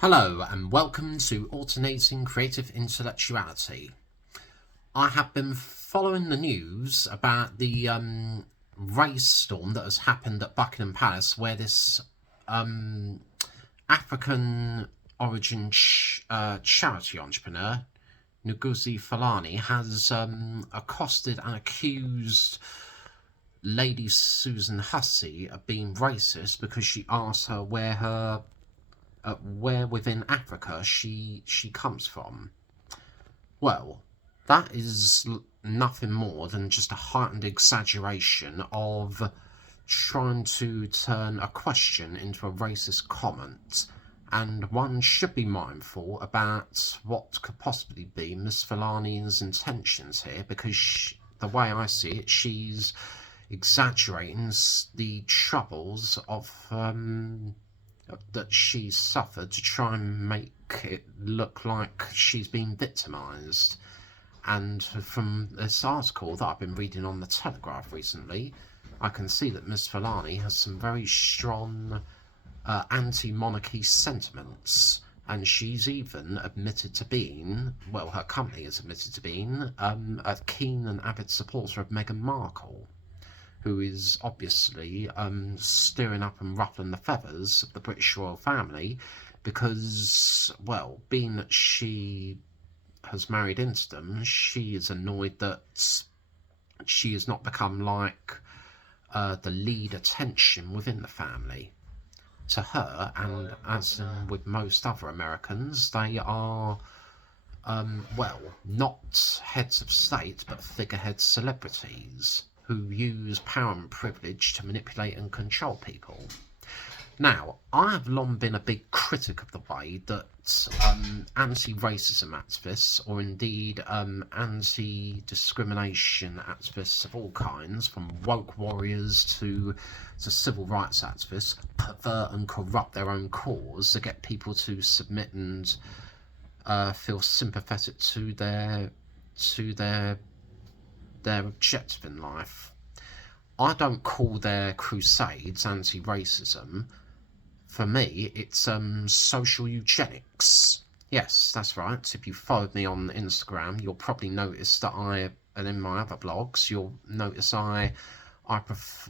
Hello and welcome to Alternating Creative Intellectuality. I have been following the news about the race storm that has happened at Buckingham Palace, where this African origin charity entrepreneur, Ngozi Fulani, has accosted and accused Lady Susan Hussey of being racist because she asked her where within Africa she comes from. Well, that is nothing more than just a heightened exaggeration of trying to turn a question into a racist comment, and one should be mindful about what could possibly be Miss Fulani's intentions here, because the way I see it, she's exaggerating the troubles of that she's suffered to try and make it look like she's been victimised. And from this article that I've been reading on the Telegraph recently, I can see that Miss Fulani has some very strong anti-monarchy sentiments, and she's even admitted to being, well, her company has admitted to being, a keen and avid supporter of Meghan Markle, who is obviously stirring up and ruffling the feathers of the British royal family because, well, being that she has married into them, she is annoyed that she has not become like the lead attention within the family. To her, and as in with most other Americans, they are, well, not heads of state, but figurehead celebrities who use power and privilege to manipulate and control people. Now, I have long been a big critic of the way that anti-racism activists, or indeed anti-discrimination activists of all kinds, from woke warriors to civil rights activists, pervert and corrupt their own cause to get people to submit and feel sympathetic to their objective in life. I don't call their crusades anti-racism. For me, it's social eugenics. Yes, that's right. If you followed me on Instagram, you'll probably notice that and in my other blogs, you'll notice I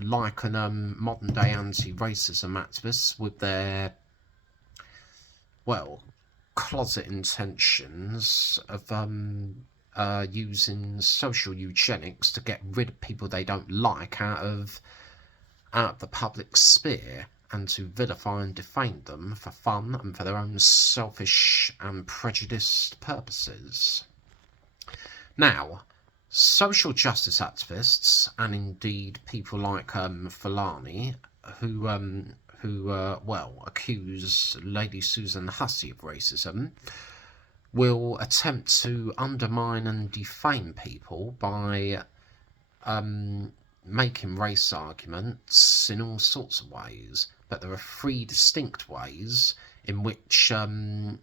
liken modern day anti-racism activists with their, well, closet intentions of using social eugenics to get rid of people they don't like out of the public sphere, and to vilify and defame them for fun and for their own selfish and prejudiced purposes. Now, social justice activists, and indeed people like Fulani, who accuse Lady Susan Hussey of racism, will attempt to undermine and defame people by making race arguments in all sorts of ways. But there are three distinct ways in which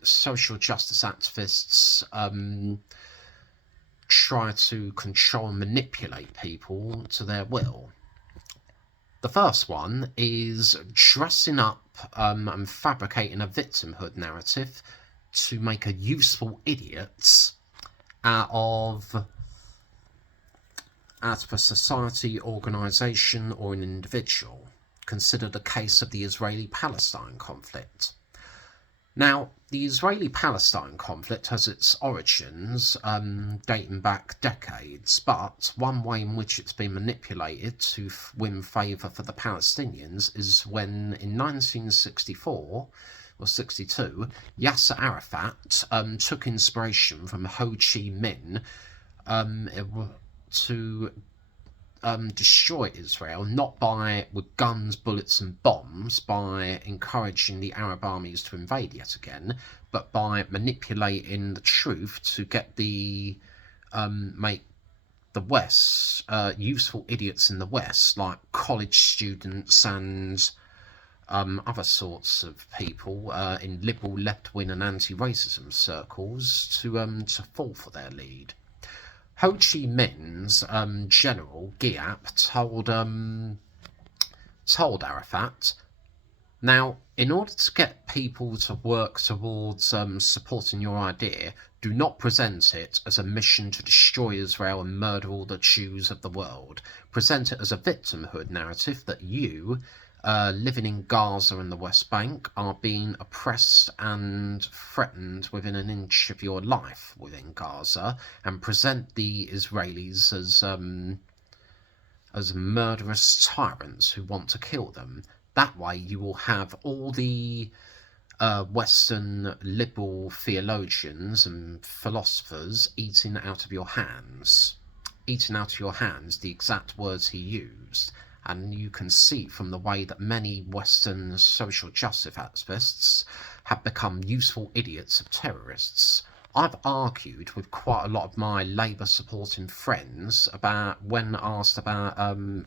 social justice activists try to control and manipulate people to their will. The first one is dressing up and fabricating a victimhood narrative to make a useful idiot out of a society, organisation or an individual. Consider the case of the Israeli-Palestine conflict. Now, the Israeli-Palestine conflict has its origins dating back decades, but one way in which it's been manipulated to win favour for the Palestinians is when in 1964 or 62, Yasser Arafat took inspiration from Ho Chi Minh to destroy Israel, not with guns, bullets and bombs, by encouraging the Arab armies to invade yet again, but by manipulating the truth to get make the West, useful idiots in the West, like college students and other sorts of people in liberal, left-wing and anti-racism circles to fall for their lead. Ho Chi Minh's general Giap told Arafat, Now, in order to get people to work towards supporting your idea, do not present it as a mission to destroy Israel and murder all the Jews of the world. Present it as a victimhood narrative that you, living in Gaza and the West Bank, are being oppressed and threatened within an inch of your life within Gaza, and present the Israelis as murderous tyrants who want to kill them. That way you will have all the Western liberal theologians and philosophers eating out of your hands. Eating out of your hands, the exact words he used. And you can see from the way that many Western social justice activists have become useful idiots of terrorists. I've argued with quite a lot of my Labour supporting friends about, when asked about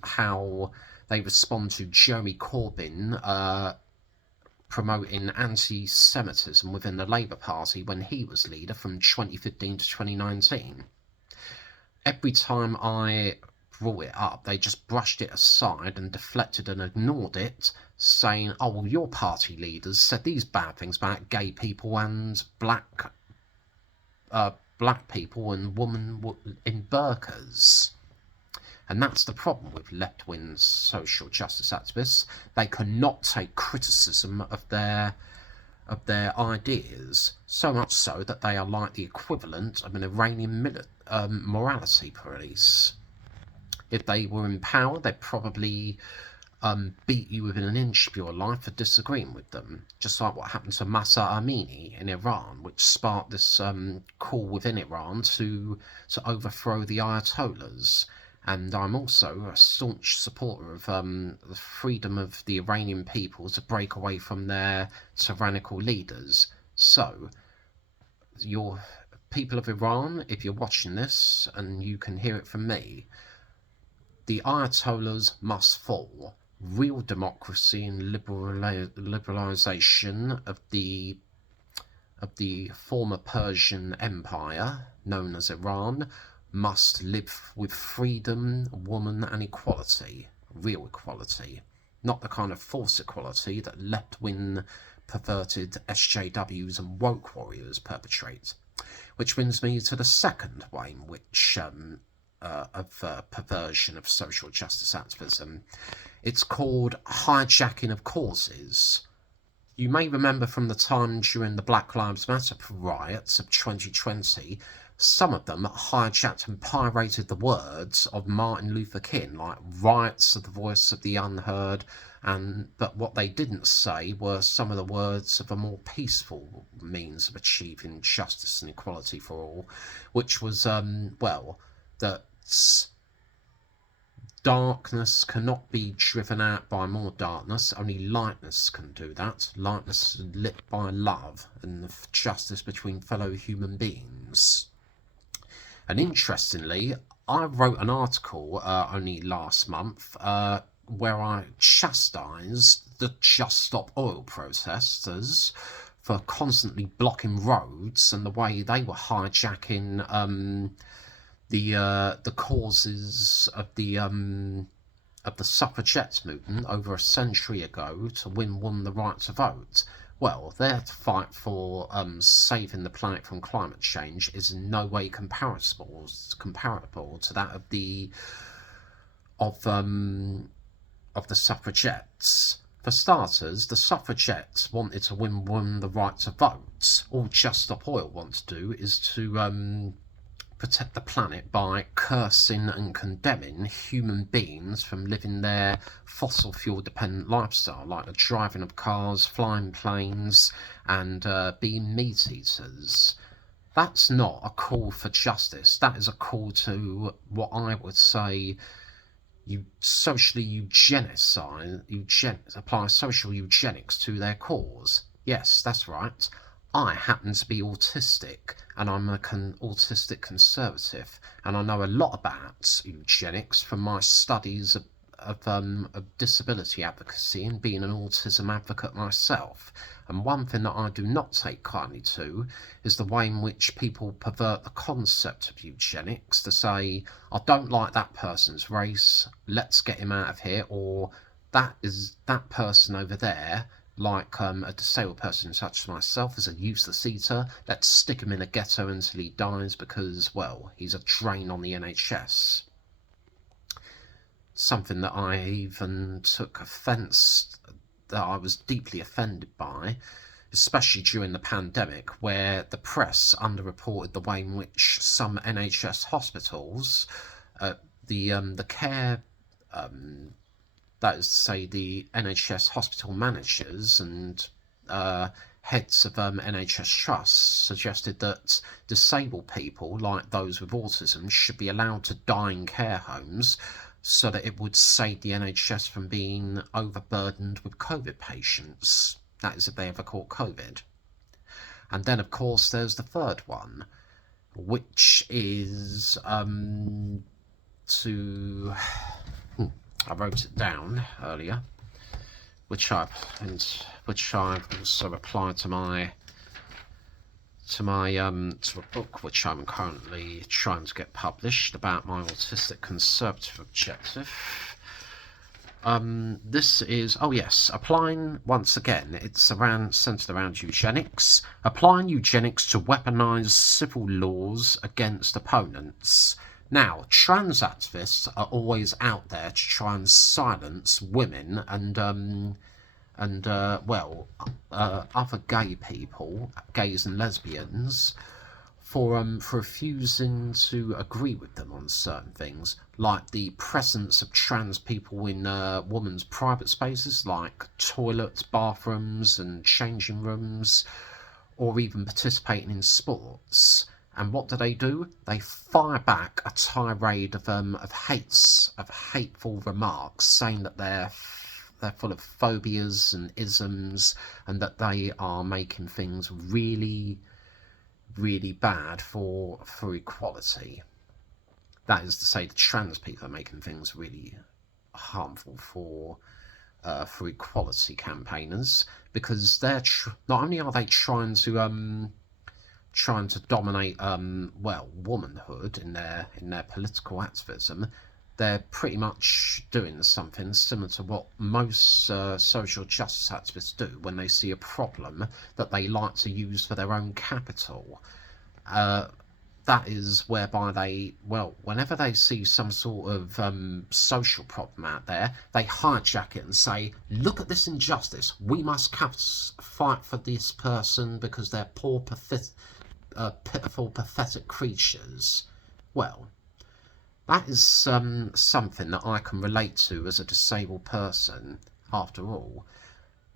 how they respond to Jeremy Corbyn promoting anti-Semitism within the Labour Party when he was leader from 2015 to 2019. Every time I brought it up, they just brushed it aside and deflected and ignored it, saying, oh, well, your party leaders said these bad things about gay people and black people and women in burqas. And that's the problem with left-wing social justice activists. They cannot take criticism of their ideas, so much so that they are like the equivalent of an Iranian morality police. If they were in power, they'd probably beat you within an inch of your life for disagreeing with them, just like what happened to Masa Amini in Iran, which sparked this call within Iran to overthrow the Ayatollahs. And I'm also a staunch supporter of the freedom of the Iranian people to break away from their tyrannical leaders. So, your people of Iran, if you're watching this, and you can hear it from me, the Ayatollahs must fall. Real democracy and liberalisation of the former Persian Empire, known as Iran, must live with freedom, woman and equality, real equality, not the kind of false equality that left-wing perverted SJWs and woke warriors perpetrate. Which brings me to the second way in which perversion of social justice activism. It's called hijacking of causes. You may remember from the time during the Black Lives Matter riots of 2020, some of them hijacked and pirated the words of Martin Luther King, like rights are the voice of the unheard, but what they didn't say were some of the words of a more peaceful means of achieving justice and equality for all, which was, that darkness cannot be driven out by more darkness, only lightness can do that. Lightness is lit by love and justice between fellow human beings. And interestingly, I wrote an article only last month where I chastised the Just Stop Oil protesters for constantly blocking roads and the way they were hijacking the causes of the suffragette movement over a century ago to win women the right to vote. Well, their fight for saving the planet from climate change is in no way comparable to that of the suffragettes. For starters, the suffragettes wanted to win women the right to vote. All Just Stop Oil want to do is to protect the planet by cursing and condemning human beings from living their fossil fuel dependent lifestyle, like the driving of cars, flying planes, and being meat eaters. That's not a call for justice. That is a call to what I would say socially apply social eugenics to their cause. Yes, that's right. I happen to be autistic, and I'm an autistic conservative, and I know a lot about eugenics from my studies of disability advocacy and being an autism advocate myself. And one thing that I do not take kindly to is the way in which people pervert the concept of eugenics to say, I don't like that person's race, let's get him out of here, or that person over there like a disabled person such as myself is a useless eater. Let's stick him in a ghetto until he dies because, well, he's a drain on the NHS. Something that I even took offence, that I was deeply offended by, especially during the pandemic, where the press underreported the way in which some NHS hospitals, the care, that is to say the NHS hospital managers and heads of NHS trusts, suggested that disabled people, like those with autism, should be allowed to die in care homes so that it would save the NHS from being overburdened with COVID patients. That is, if they ever caught COVID. And then, of course, there's the third one, which is to... I wrote it down earlier, which I've also replied to a book which I'm currently trying to get published about my autistic conservative objective. This is, oh yes, applying, once again, it's centered around eugenics, applying eugenics to weaponize civil laws against opponents. Now, trans activists are always out there to try and silence women and other gay people, gays and lesbians, for refusing to agree with them on certain things, like the presence of trans people in women's private spaces, like toilets, bathrooms and changing rooms, or even participating in sports. And what do? They fire back a tirade of hateful remarks, saying that they're full of phobias and isms, and that they are making things really, really bad for equality. That is to say, the trans people are making things really harmful for equality campaigners, because they're not only are they trying to dominate womanhood in their political activism, they're pretty much doing something similar to what most social justice activists do when they see a problem that they like to use for their own capital. That is whereby they, whenever they see some sort of social problem out there, they hijack it and say, look at this injustice, we must fight for this person because they're poor, pitiful, pathetic creatures. Well, that is something that I can relate to as a disabled person. After all,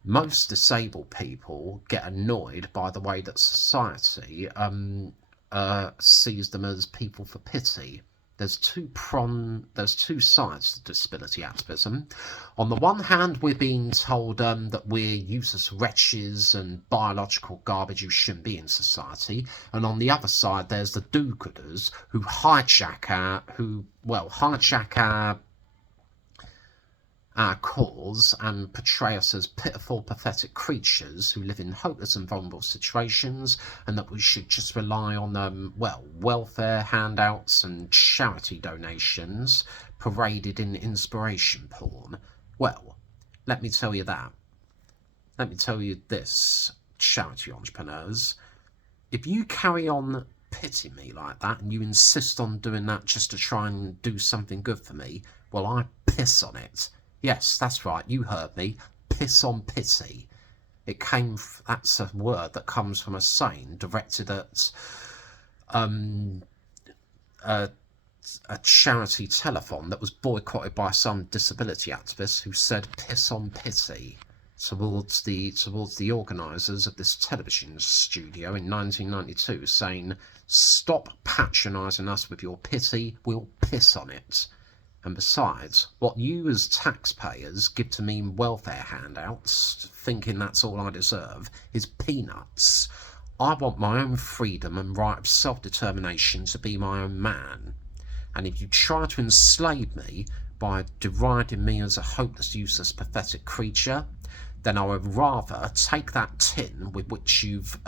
most disabled people get annoyed by the way that society sees them as people for pity. There's two sides to disability activism. On the one hand, we're being told that we're useless wretches and biological garbage who shouldn't be in society, and on the other side, there's the do-gooders who hijack our cause and portray us as pitiful, pathetic creatures who live in hopeless and vulnerable situations, and that we should just rely on welfare handouts and charity donations paraded in inspiration porn. Well, let me tell you that. Let me tell you this, charity entrepreneurs. If you carry on pitying me like that and you insist on doing that just to try and do something good for me, well, I piss on it. Yes, that's right, you heard me. Piss on pity. That's a word that comes from a saying directed at a charity telethon that was boycotted by some disability activists who said piss on pity towards the organisers of this television studio in 1992, saying, stop patronising us with your pity, we'll piss on it. And besides, what you as taxpayers give to me in welfare handouts, thinking that's all I deserve, is peanuts. I want my own freedom and right of self-determination to be my own man. And if you try to enslave me by deriding me as a hopeless, useless, pathetic creature, then I would rather take that tin with which you've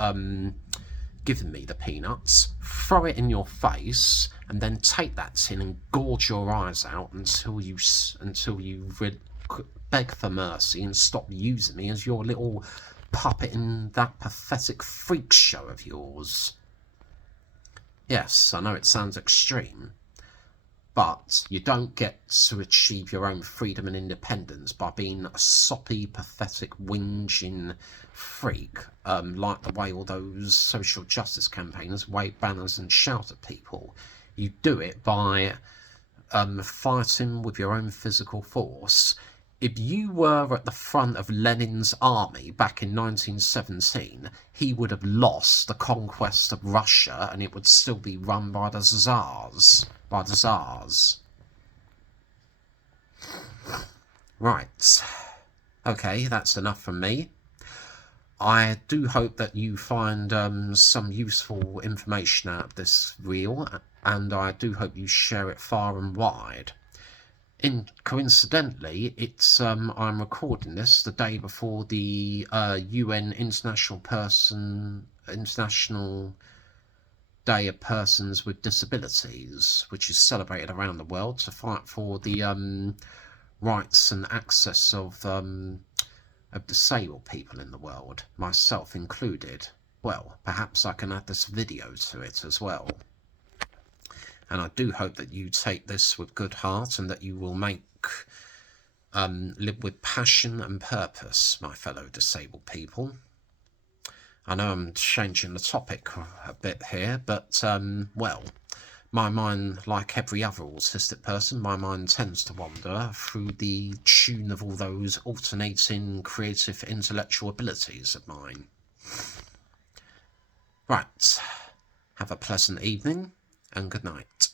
given me the peanuts, throw it in your face, and then take that tin and gorge your eyes out until you beg for mercy and stop using me as your little puppet in that pathetic freak show of yours. Yes, I know it sounds extreme, but you don't get to achieve your own freedom and independence by being a soppy, pathetic, whinging freak, like the way all those social justice campaigners wave banners and shout at people. You do it by fighting with your own physical force. If you were at the front of Lenin's army back in 1917, he would have lost the conquest of Russia and it would still be run by the Tsars. Right. Okay, that's enough from me. I do hope that you find some useful information out of this reel, and I do hope you share it far and wide. Coincidentally, it's I'm recording this the day before the UN International Day of Persons with Disabilities, which is celebrated around the world to fight for the rights and access of disabled people in the world, myself included. Well, perhaps I can add this video to it as well. And I do hope that you take this with good heart and that you will live with passion and purpose, my fellow disabled people. I know I'm changing the topic a bit here, but, well, my mind, like every other autistic person, my mind tends to wander through the tune of all those alternating creative intellectual abilities of mine. Right, have a pleasant evening and good night.